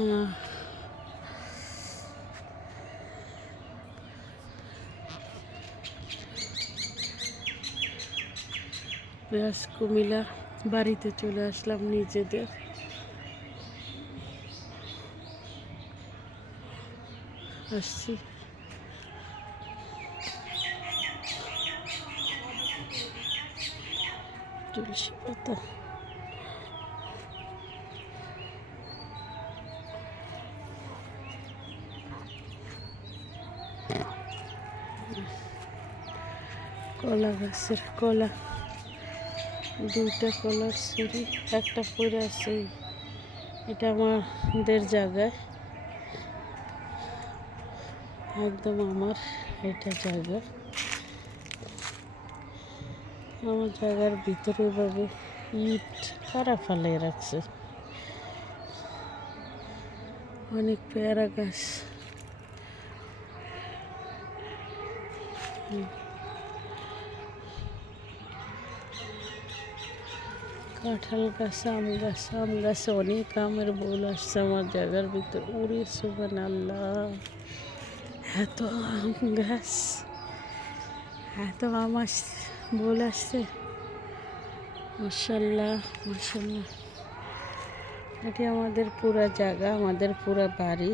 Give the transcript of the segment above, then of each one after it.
আহ, পেঁয়াজ কুমিল্লা বাড়িতে চলে আসলাম নিজেদের। আসছি তুলসী পাতা, কলা গাছের কলা, দুইটা কলার ছড়ি, একটা পড়ে আছে। এটা আমাদের জায়গায়, একদম আমার এটা জায়গা। আমার জায়গার ভিতরে ভাবে ইট কারা ফালাই রাখছে। অনেক পেয়ারা গাছ, কাঁঠাল গাছ, আম গাছে অনেক আমের বোল আসছে আমার জায়গার ভিতর। উড়ে সুবহানাল্লাহ, এত আম গাছ, এত আম বোল আসছে, মাশাল্লাহ মাশাল্লাহ। এটি আমাদের পুরা জায়গা, আমাদের পুরা বাড়ি।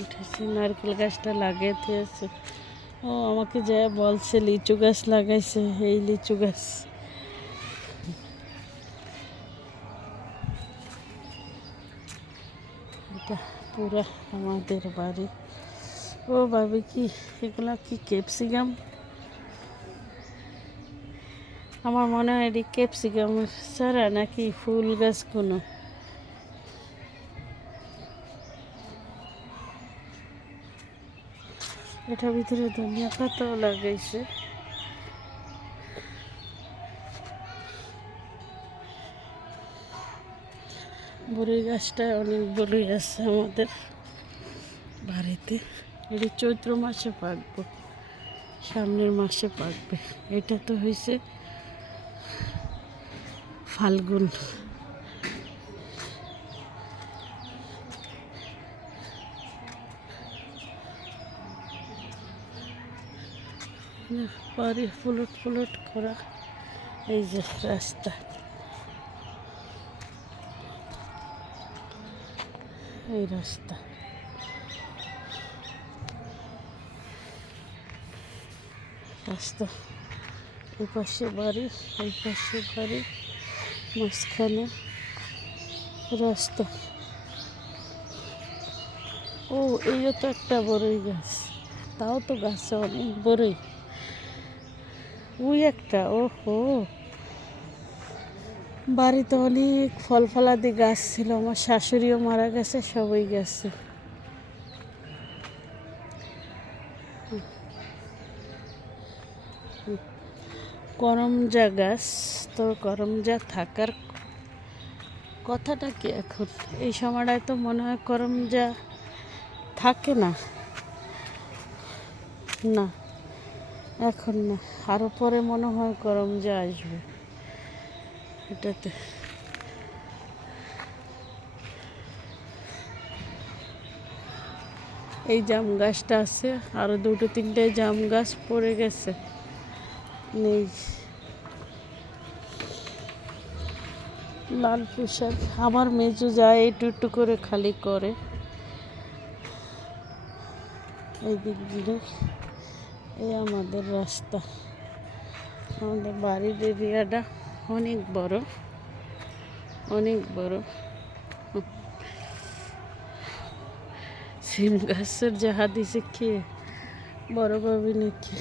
উঠেছে, নারকেল গাছটা লাগাইতে আছে। ও আমাকে যা বলছে লিচু গাছ লাগাইছে, এই লিচু গাছ। এটা পুরা আমাদের বাড়ি। ও ভাবি কি এগুলা কি ক্যাপসিকাম? আমার মনে হয় এটি ক্যাপসিকামের চারা নাকি ফুল গাছ কোনো। এটার ভিতরে ধনিয়া পাতাও লাগাইছে। বড়ই গাছটা অনেক বড়ই আছে আমাদের বাড়িতে। এটি চৈত্র মাসে পাকবো, সামনের মাসে পাকবে। এটা তো হয়েছে ফাল্গুন। বাড়ি ফুলট ফুলট করা, এই যে রাস্তা, এই রাস্তা, রাস্তা, এই পাশে বাড়ি, এই পাশে বাড়ি, মাঝখানে রাস্তা। ও এইও তো একটা বড়ই গাছ, তাও তো গাছে অনেক বড়ই। ওই একটা, ও হো, বাড়িতে অনেক ফল ফলাদি গাছ ছিল। আমার শাশুড়িও মারা গেছে, সবাই গেছে। করমজা গাছ, তো করমজা থাকার কথাটা কি এখন? এই সময়টায় তো মনে হয় করমজা থাকে না, না এখন না, আরো পরে মনে হয় করমজা আসবে এটাতে। এই জাম গাছটা আছে, আরো দুটো তিনটে জাম গাছ পড়ে গেছে, নেই। লাল পুঁইশাক আমার মেজো যায় একটু একটু করে খালি করে এই দিকগুলো। এই আমাদের রাস্তা, আমাদের বাড়ির এরিয়াটা অনেক বড়, অনেক বড়। সিম গাছের যাহা দিছে খেয়ে বড় পাবি নাকি?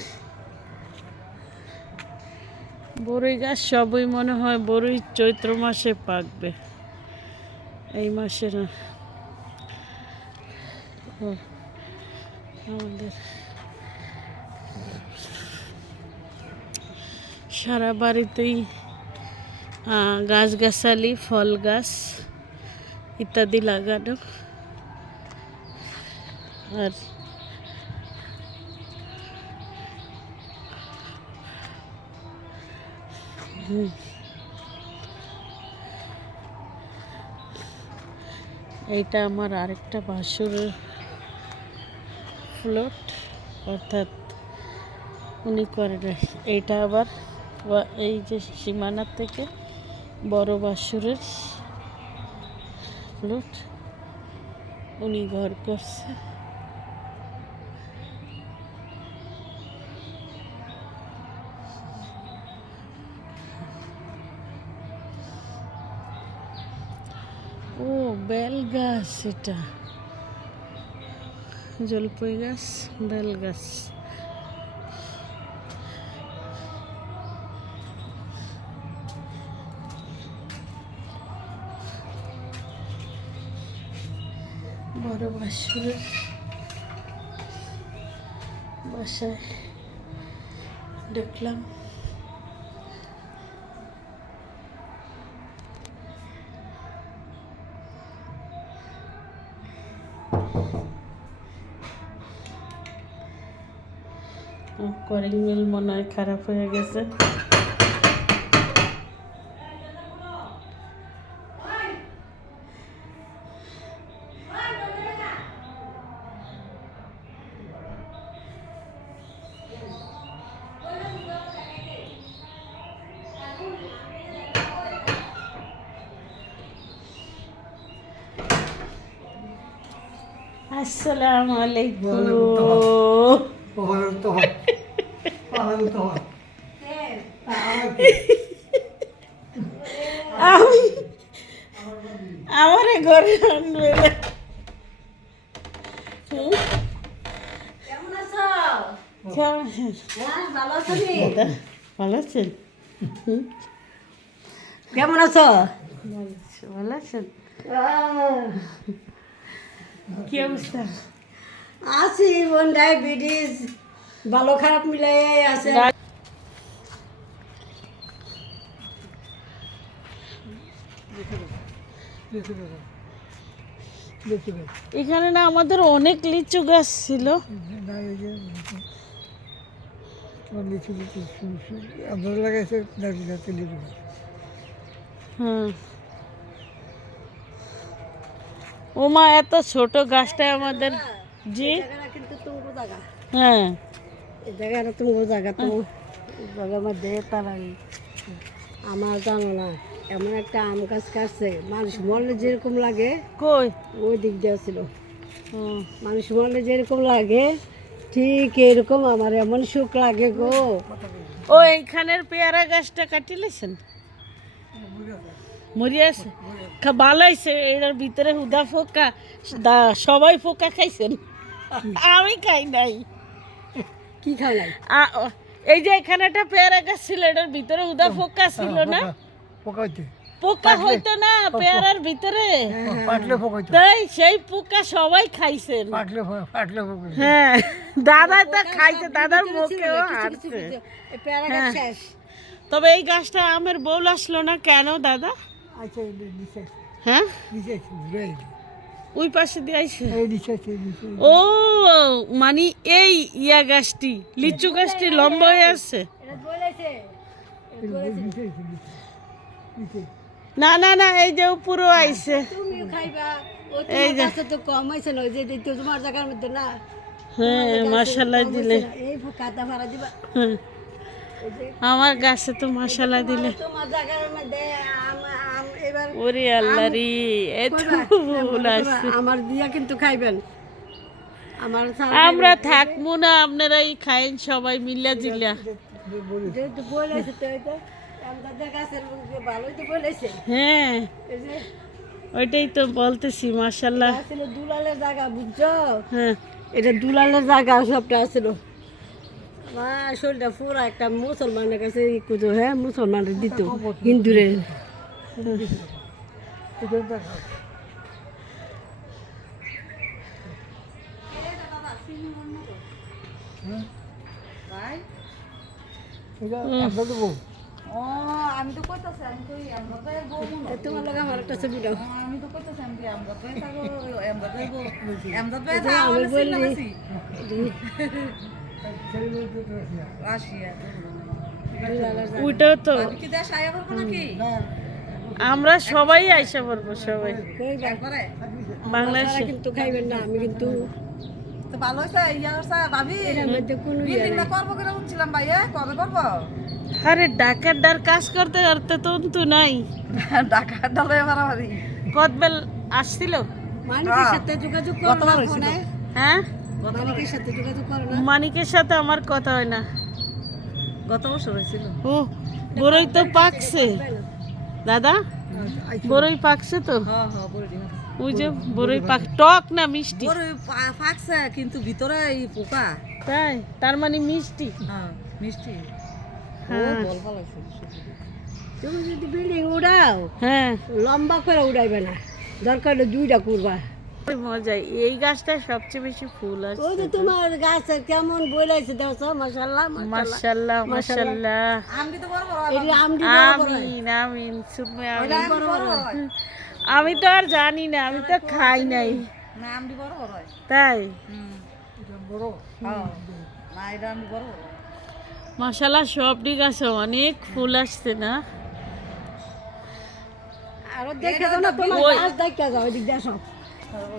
বড়ই গাছ সবই মনে হয় বড়ই চৈত্র মাসে পাকবে, এই মাসে না। আমাদের সারা বাড়িতেই গাছগাছালি, ফল গাছ ইত্যাদি লাগানো। আর এইটা আমার আরেকটা বাসুরের ফ্লোট, অর্থাৎ উনি করে না। এইটা আবার এই যে সীমানার থেকে বড় বাসুরের ফ্লোট, উনি ঘর করছে। ও বেল গাছ, এটা জলপাই গাছ, বেল গাছ। বড় বাসুরের বাসায় দেখলাম। কলিং মিল মনে হয় খারাপ হয়ে গেছে। আসসালামু আলাইকুম। আমার ঘরে আনবে না। ভালো আছেন? কেমন আছো? ভালো আছেন? কি অবস্থা? আছি বোন, ডায়াবেটিস ভালো খারাপ মিলাই আছে। এখানে না আমাদের অনেক লিচু গাছ ছিল। হ্যাঁ, ওমা এত ছোট গাছটা আমাদের। জি কিন্তু তোমার জায়গা, হ্যাঁ, এই জায়গাটা তোমার জায়গা, তো জায়গার মধ্যে তারা আমার জানো না এমন একটা আম গাছ কাটছে, মানুষ মরলে যেরকম লাগে কই ওই দিক দেওয়া ছিল। মানুষ মরলে যেরকম লাগে ঠিক এরকম আমার এমন সুখ লাগে গো। ও এইখানের পেয়ারা গাছটা কাটিলেছেন? মরিয়া আছে, ভালো হয়েছে। এটার ভিতরে হুদা পোকা, সবাই পোকা খাইছেন, আমি খাই নাই। কি খাওয়াই? এই যে এখানে একটা পেয়ারা গাছ ছিল, এটার ভিতরে হুদা পোকা ছিল না? পোকা হইতো না পেয়ারার ভিতরে, তাই সেই পোকা সবাই খাইছেন। হ্যাঁ, দাদা তো খাইছে, দাদার মুখেও হারছে। তবে এই গাছটা আমের বউল আসলো না কেন দাদা? হ্যাঁ, ওই পাশে দিয়ে আইছে। ও মানে এই ইয়া গাছটি, লিচু গাছটি লম্বা হয়ে আছে। না না না, এই যে পুরো আইছে। এই গাছ তো কম হয়েছে না, ওই যে তোমার জায়গার মধ্যে না। হ্যাঁ, মাশাআল্লাহ দিলে। এই কাটা ভাড়া দিবা। আমার গাছে তো মাশাআল্লাহ দিলে। তোমার জায়গার মধ্যে এবার ওরে আল্লাহ রে, এত ফুল আসছে। আমার দিয়া কিন্তু খাইবেন। আমরা থাকবো না, আপনারাই খাইন সবাই মিল্লা জিল্লা। যেহেতু বলেছে তো এটা আমাদের গাছের ভালোই তো বলেছে। হ্যাঁ, ওইটাই তো বলতেছি মাশাআল্লাহ। ছিল দুলালের জায়গা, বুঝছো? হ্যাঁ, এটা দুলালের জায়গা সবটা ছিল। আমার শরীরটা পুরো একটা মুসলমানের কাছে কুজো, হ্যাঁ মুসলমানের দিত, হিন্দুরে। আমি তো কইতাছি, আমি তো আমরাদের বউ মনে হয়। তোমার লগে আমার একটা ছবি দাও। আমি তো কইতাছি আমি আমরাদের থাকো, আমরাদের বউ, আমরাদের যে আমি বললি রাশিয়া। ওইটাও তো কি দেশ আয়া করবো নাকি আমরা সবাই আইসা পড়বো সবাই একবারে বাংলাদেশে। কিন্তু খাইবেন না, আমি কিন্তু তো ভালো হয়েছে ইয়া হচ্ছে ভাবি এর মধ্যে কোনো বিল্ডিংটা করবো করে উঠছিলাম ভাইয়া কবে করবো আরে ডাকার ডার কাজ করতে করতে তো নাই। ঢাকা ডালে মারামারি কতবেল আসছিল? মানিকের সাথে যোগাযোগ করো গতবার না হয়েছিল। ফোনে? হ্যাঁ, মানিকের সাথে যোগাযোগ করো না? মানিকের সাথে আমার কথা হয় না। গত বছর হয়েছিল ও বড়ই তো পাকছে দাদা, বড়ই পাকছে তো। হ্যাঁ হ্যাঁ বড়ি ওই যে বড়ই পাক, টক না মিষ্টি? বড়ি ফাঁকছে কিন্তু ভিতরে এই পোকা তাই তার মানে মিষ্টি। হ্যাঁ মিষ্টি হ্যাঁ বল ভালো তুমি যদি বিল্ডিং উড়াও হ্যাঁ, লম্বা করে উড়াইবে না, দরকার হলে 2টা করবা। ওই মজা। এই গাছটায় সবচেয়ে বেশি ফুল আছে। ওই যে তোমার গাছ কেমন বইলাইছে দেখছো, মাশাআল্লাহ মাশাআল্লাহ মাশাআল্লাহ। আমটি তো বড় বড় এই আমটি বড় বড় হয়। আমিন আমিন সুম্মা আমিন। আমটি বড় বড় হয় আমি তো আর জানি না, আমি তো খাই নাই। না আমটি বড় বড় হয় তাই বড় হ্যাঁ না এটা আমটি বড় বড় মাশাআল্লাহ সবটি গাছে অনেক ফুল আসছে না? আরো দেখে দাও না, তোমার ওই। গাছ দেখা যাও এদিক দিয়ে সব।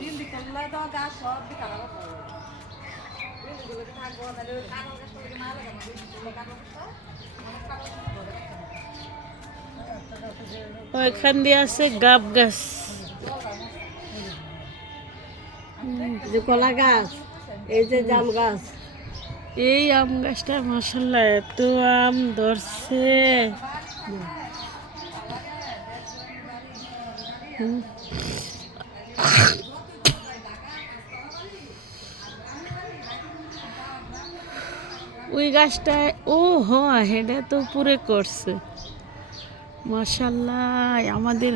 দিন দিকে তো গাছ সব দিকে খারাপ হবে বিল্ডিংগুলো থাকবো নাহলে ওই কাঁঠাল গাছগুলো না লাগানো বিল্ডিংগুলো কাঁঠাল গাছটা ওইখান দিয়ে আছে গাব গাছ। যে কলা গাছ, এই যে জাম গাছ, এই আম গাছটা মাশাআল্লাহ এত আম ধরছে। হুম। ওই গাছটায় ও হ্যাঁ হেডে তো পুরে করছে মাশাআল্লাহ। আমাদের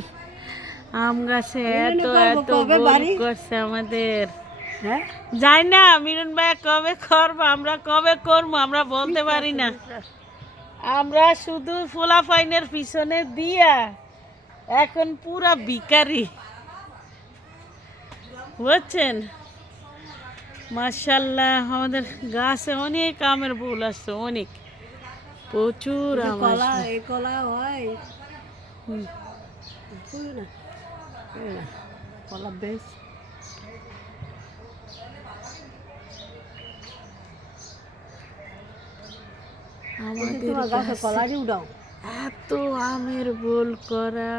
আম গাছে এত এত গোল করছে আমাদের। হ্যাঁ যাই না মিরন ভাই কবে করবো, আমরা কবে করবো আমরা বলতে পারি না। আমরা শুধু ফোলাফাইনের পিছনে দিয়া এখন পুরা ভিখারি, বুঝছেন? মাশাআল্লাহ আমাদের গাছে অনেক আমের ফুল আসছে, অনেক প্রচুর আম কলা, আসছে। এই কলা হয় হুম। বুঝো না, এই না, কলা বেশ আমাদের তোমার গাছে গাছে কলারই উঠাও। এত আমের বোল করা,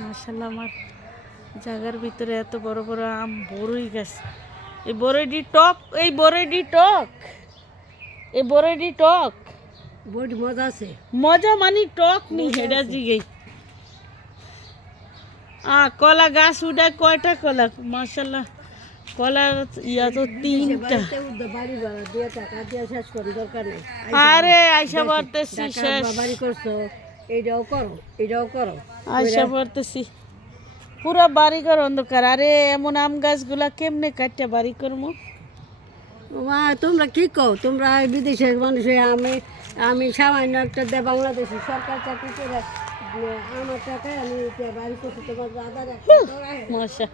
মাশাআল্লাহ আমার জায়গার ভিতরে এত বড় বড় আম, বড়ই গাছ। এই বড়ইডি টক, এই বড়ইডি টক, এই বড়ইডি টক। বড়ি মজা আছে। মজা মানে টক নি হেডা জিগে। কলা গাছ উঠায় কয়টা কলা? মাশাআল্লাহ কলা ইয়া তো 3টা। বাড়িতে উঠবে, বাড়ি ভাড়া দিয়ে টাকা দিয়ে শেষ করি, দরকার নেই। আরে আইসা পড়তেছি ঢাকা শেষ, বাড়ি করছো, এইটাও করো, এইটাও করো। আইসা পড়তেছি পুরা বাড়িঘর অন্ধকার। আরে এমন আম গাছগুলা কেমনে কাটটা বাড়ি করবো? মা তোমরা কি কও, তোমরা বিদেশের মানুষ হয়ে আমি সামান্য একটা বাংলাদেশি সরকার চাকরি করে আমার টাকায় আমি বাড়ি করছি, তোমার দাদার মশা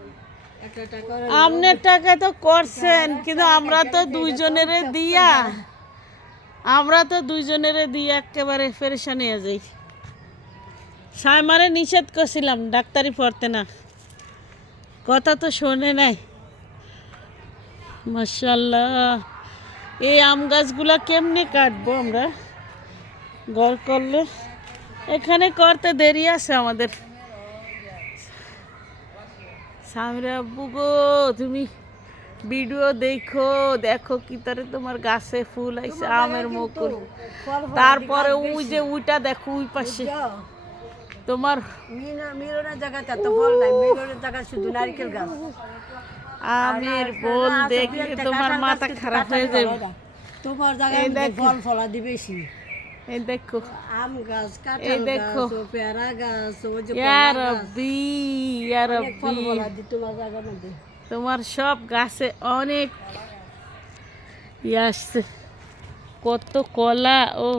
একটা টাকা আমনের টাকা তো করছেন, কিন্তু আমরা তো দুইজনেরে দিয়া একেবারে পেরেশান হয়ে যাই। সাইমারে নিষেধ করছিলাম ডাক্তারি পড়তে না, কথা তো শোনে নাই। মাশাআল্লাহ এই আম গাছগুলা কেমনে কাটবো আমরা ঘর করলে? এখানে করতে দেরি আছে আমাদের। সামিরা আব্বু গো, তুমি ভিডিও দেখো কি তারে তোমার গাছে ফুল আইছে আমের মুকুল। তারপরে ওই যে উইটা দেখো ওই পাশে তোমার মিলনের জায়গাতে এত ফল নাই, মিলনের জায়গা শুধু নারকেল গাছ। আমের বোল দেখলে তোমার মাথা খারাপ হয়ে যাবে। তোমার জায়গায় ফল ফলাদি বেশি। এই দেখো আম গাছ, এই কাঁঠাল দেখো। গাছ, পেয়ারা গাছ, ওই যে ইয়া কলা গাছ, রব্বি ইয়া অনেক ফল রব্বি, ফলাদি তোমার জায়গার মধ্যে। তোমার সব গাছে অনেক ইয়ে আসছে, কত কলা। ও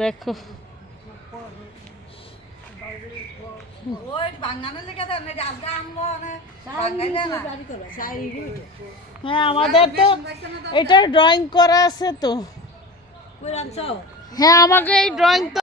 দেখো ওই বাঙানের লেগে দেন এই যে আজকে আনলো মানে বাঙাইলে না বাড়ি করো সাইরি দিবে হ্যাঁ আমাদের তো এটা ড্রয়িং করা আছে তো। কইরান চাও হ্যাঁ আমাকে এই ড্রয়িং তো